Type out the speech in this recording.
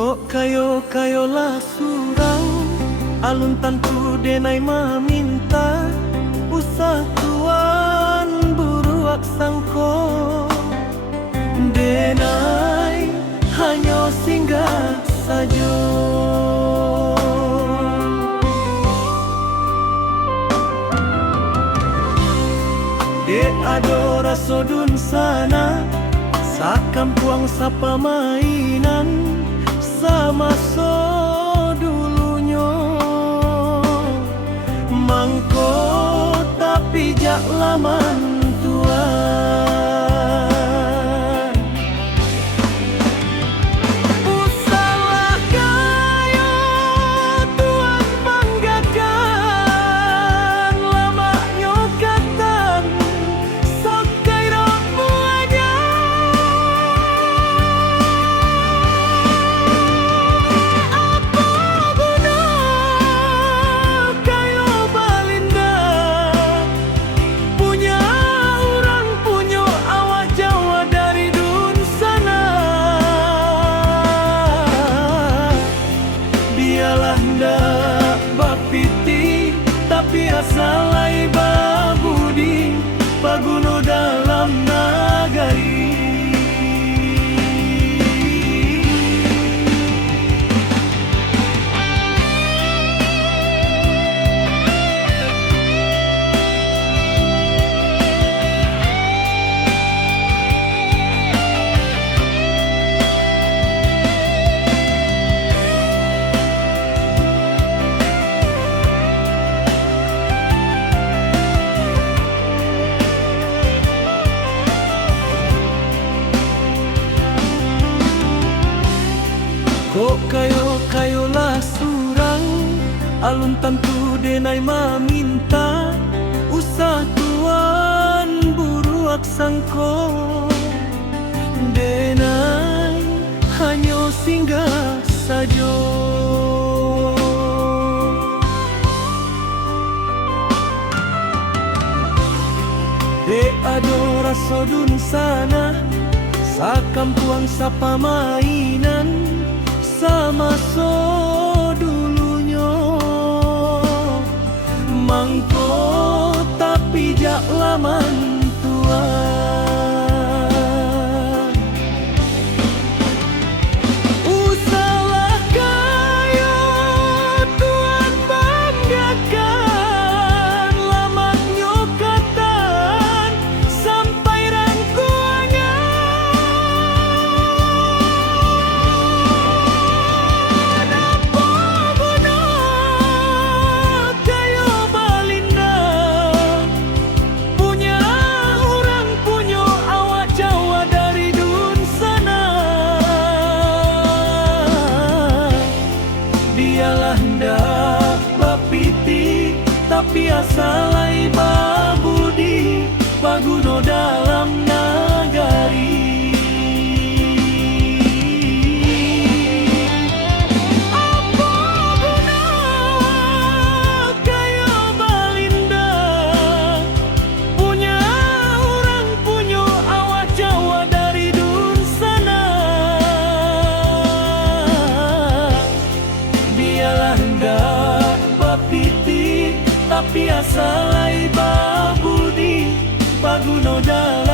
Kok kayo lah surang alun tantu denai maminta usah tuan buruak sangko denai hanya singgah saja. Dek ado rasodun sana sakampuang sapa mainan sama so dulunya mangko tapi jak laman tuan usalah kayo tuan banggakan lama nyokatan sokai romu aja asalai babudi paguno dalam nagari. Kok kayo lah surang alun tantu denai maminta usah tuan buruak sangko denai hanya singgah saja. Dek ado rasodun sana sakampuang sapa mainan sama so dulunya mangko tapi jak laman tuan usalah kayo tuan banggakan lama nyokatan sampai rangkuannya tapi asalai babudi paguno dalam nagari. Apa guna kayo balinda punya orang punya awak Jawa dari dun sana biarlah ndak bapiti tapi asalai babudi paguno dalam